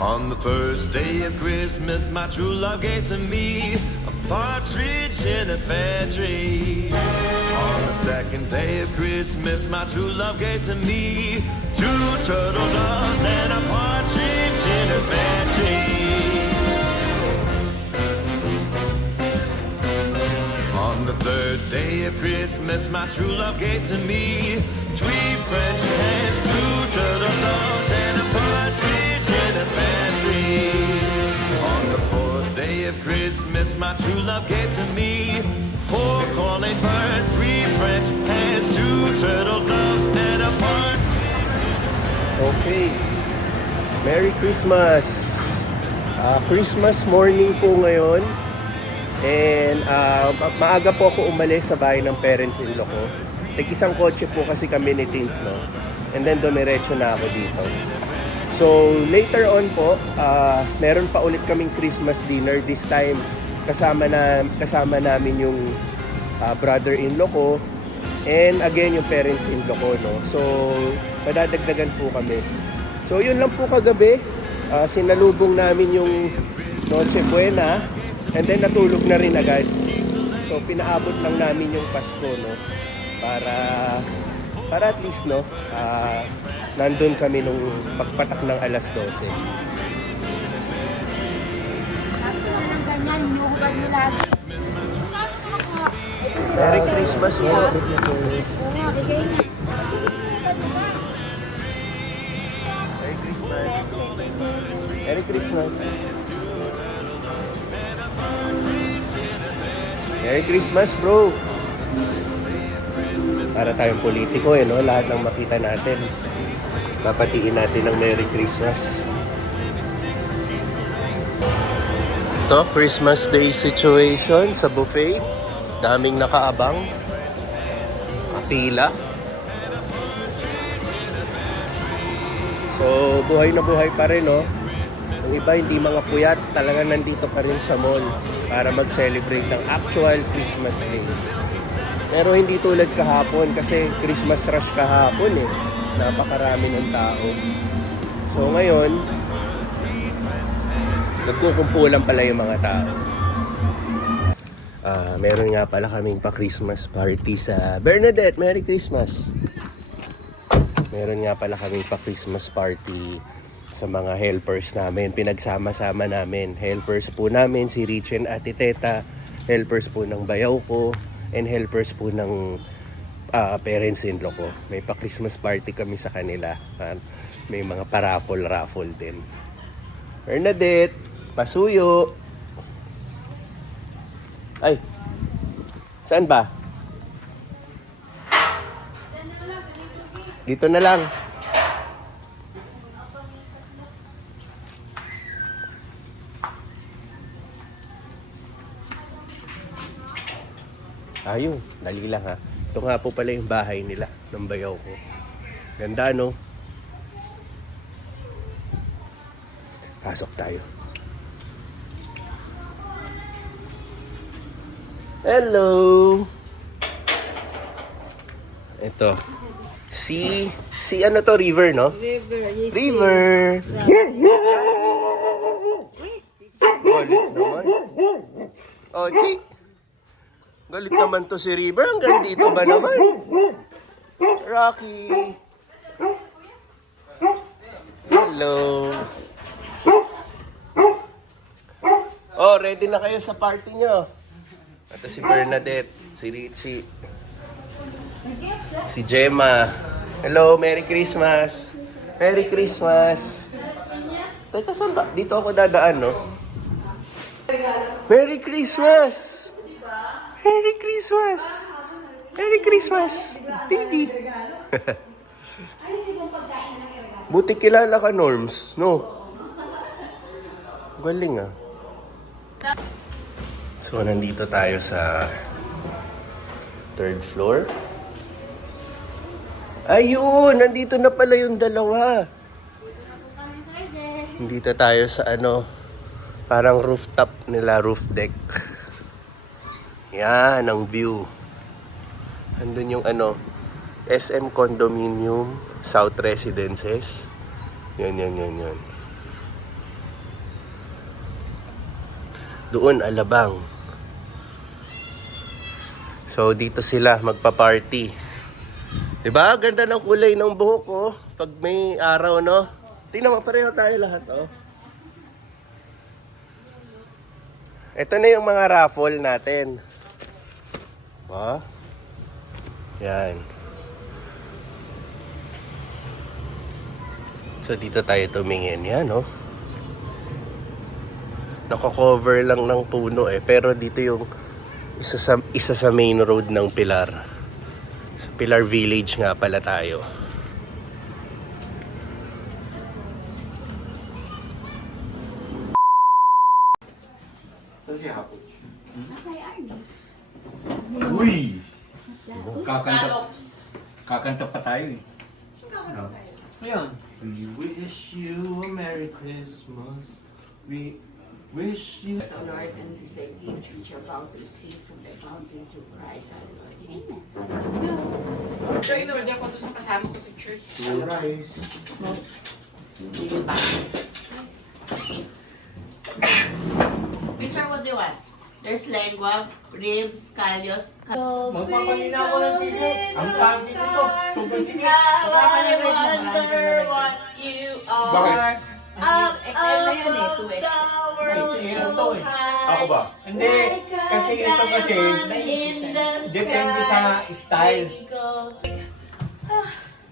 On the first day of Christmas, my true love gave to me a partridge in a pear tree. On the second day of Christmas, my true love gave to me two turtle doves and a partridge in a pear tree. On the third day of Christmas, my true love gave to me three French hens, two turtle doves, and a partridge in a pear tree. On the fourth day of Christmas, my true love gave to me four calling birds, three French hens, two turtle doves, and a partridge. Okay. Merry Christmas! Christmas morning po ngayon. And maaga po ako umalis sa bahay ng parents-in-law ko. Isang kotse po kasi kami ni Teens, no? And then dumiretso na ako dito. So later on po, meron pa ulit kaming Christmas dinner. This time kasama namin yung brother-in-law ko. And again yung parents-in-law ko, no? So madadagdagan po kami. So yun lang po kagabi. Sinalubong namin yung Noche Buena. And then natulog na rin agad. So pinaabot lang namin yung Pasko, no? Para at least, no, nandun kami nung pagpatak ng alas 12. Merry Christmas po. Merry Christmas. Merry Christmas, bro. Para tayong politiko, no? Lahat ng makita natin, papatiin natin ng Merry Christmas. Ito, Christmas Day situation sa buffet. Daming nakaabang. Kapila. So, buhay na buhay pa rin, no? Yung iba hindi mga puyat, talaga nandito pa rin sa mall para mag-celebrate ng actual Christmas Day. Pero hindi tulad kahapon kasi Christmas rush kahapon eh. Napakarami ng tao. So ngayon, nagkukumpulan pala yung mga tao. Meron nga pala kaming pa-Christmas party sa Bernadette. Merry Christmas! Meron nga pala kaming pa-Christmas party sa mga helpers namin. Pinagsama-sama namin. Helpers po namin, si Rich and Ate Teta. Helpers po ng bayaw ko. And helpers po ng parents-in-law ko. May pa-Christmas party kami sa kanila. May mga pa-raffle din. Bernadette, pasuyo. Ay, saan ba? Dito na lang. Ayun, dali lang ha. Ito nga po pala yung bahay nila ng bayaw ko. Ganda, no? Pasok tayo. Hello! Ito. Si ano to? River, no? River. Yes, River! Galit naman. Oh, Chi! Galit naman to si River. Hanggang dito ba naman? Rocky! Hello! Oh, ready na kayo sa party nyo? Ito si Bernadette, si Richie, si Gemma. Hello, Merry Christmas! Merry Christmas! Teka, saan ba? Dito ako dadaan, no? Merry Christmas! Merry Christmas! Merry Christmas! Baby! Buti kilala ka, Norms, no? Galing, ah. So, nandito tayo sa third floor. Ayun! Nandito na pala yung dalawa. Nandito tayo sa parang rooftop nila, roof deck. Yan ang view. Andun yung SM Condominium South Residences. Yan. Doon, Alabang. So, dito sila magpa-party. Diba? Ganda ng kulay ng buhok, oh. Pag may araw, no? Tingnan mo, pareho tayo lahat, oh. Ito na yung mga raffle natin. Ba? Yan. So, dito tayo tumingin. Yan, oh. Nako-cover lang ng puno, eh. Pero dito yung isa sa main road ng Pilar. Sa Pilar Village nga pala tayo. Uy! Kakanta, Kakanta pa tayo eh. Ayan. We wish you a Merry Christmas. We wish you... So Lord, and this a gift which you're about to receive from the fountain to Christ our Lord. Amen. Let's go. So, in-order ko doon sa kasama ko sa church. Rice. Yung bags. Sir, what do you want? There's lengua, ribs, kalyos. Magpapalina ako ng video. Ang pagi nito. Sobrang sige. I wonder what you are. Bakit? Up, up, Ako ba? Hindi. Kasi ito kasi, depende sa style.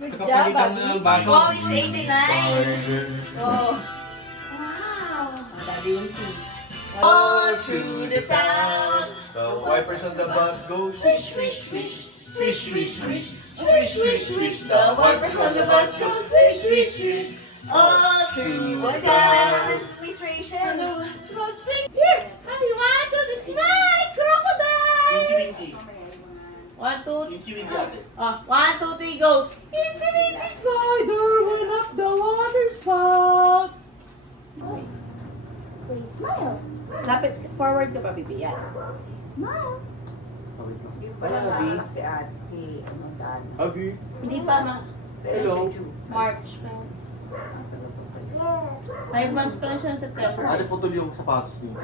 Nakapalitan na ng baso. Oh, it's 89. Oh. Wow. Daddy will sing. All through the town. The wipers on the bus go Swish, swish, swish. swish, swish, swish. Swish, swish, swish. The wipers on the bus go swish, swish, swish. All through the town. Miss Rachel. Go spring. Here. Happy one, two, the smile. Crocodile. 1, 2, 1, 2, 3, go. Itsy bitsy spider went up the water spout. Say smile. Lapit, forward ka pa, Bibi. Yan. Smile. Wala si Abi. Hindi pa, Hello. March pa. 5 months pa lang siya ng September. Ano putol yung sapatos dito?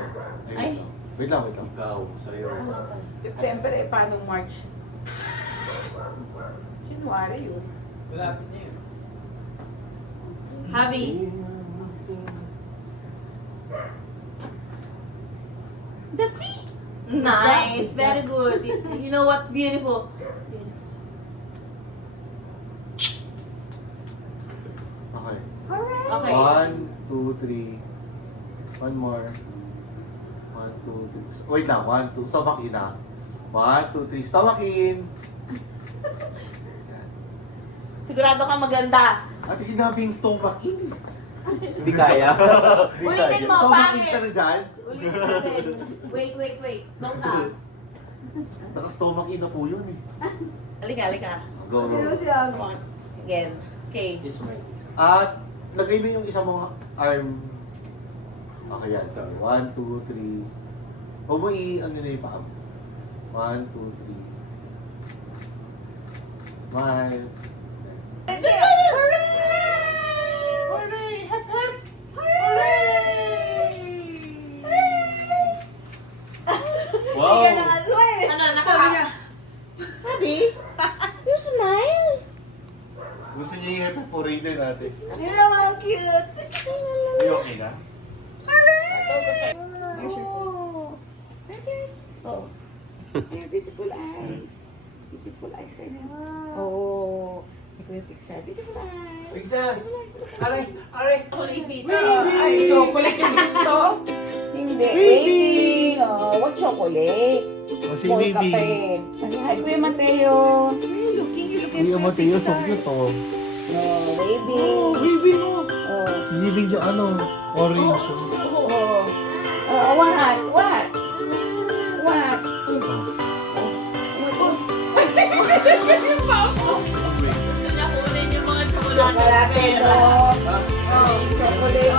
Ay. Wait lang, wait lang. Ikaw, sa'yo. September eh, paano March? January yun. Malapit na yun. Javi. The feet. Nice. Very good. You know what's beautiful? Okay. Hooray. Okay. 1, 2, 3. One more. 1, 2, 3. Wait lang. 1, 2. Stomakin na. 1, 2, 3. Stomakin. Sigurado ka maganda. Ate, sinabi yung stomakin. Hindi kaya. Hindi Ulitin kaya. mo, Stomakin pangit. ka na dyan. Ulitin natin. Wait. Doon ka. Naka-stomakin na po yun eh. Halika, halika. Go, go. Come on. Again. Okay. At, lagay mo yung isang mong arm. Okay, yan. Sorry. 1, 2, 3. Huwag mo ano na yung paa. 1, 2, 3. Smile. Wow! Ano, Habi? You smile? Gusto niya yung evaporator natin. You know how cute. Are you okay na? Oh. Your beautiful eyes. Beautiful eyes ka na. Oh. Ikaw yung picture. Beautiful eyes. Pigsan! Aray! Ay, chocolate yung gusto? Hindi. Baby. Oh, what chocolate? O si Small Bibi. kape. Hi, Kuya Mateo. You looking Kuya Mateo, so cute oh. Oh, baby. Bibi no! Oh. Si Bibi siya orange. Oh. Oh, what? What? What? Gusto niya kunin yung mga chocolate. Chocolate to. Oh, chocolate.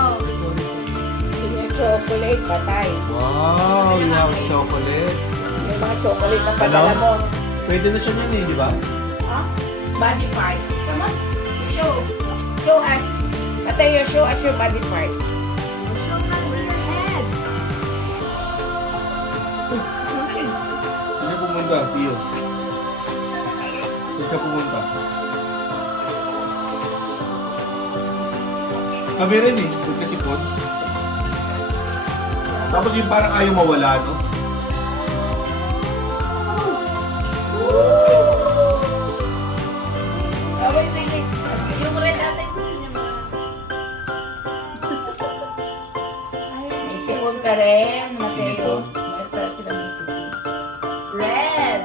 Yung chocolate, patay. Wow, you have chocolate. Yung mga chocolate na padala mo. Pwede na siya nun eh, di ba? Huh? Body parts. Come on. Show. Show us. Patay, show us your body parts. Show us your head. pumunta, Tio? Saan siya pumunta? Kami rin eh, nagkasipon. Tapos yung parang ayaw mawala, no? Wait, wait, wait. Yung red ate gusto niya mga... May sipon ka rin, Mateo. Sipon. May para sila may sipon. Red.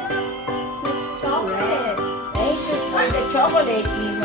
It's chocolate. Thank you for the chocolate, Mimi.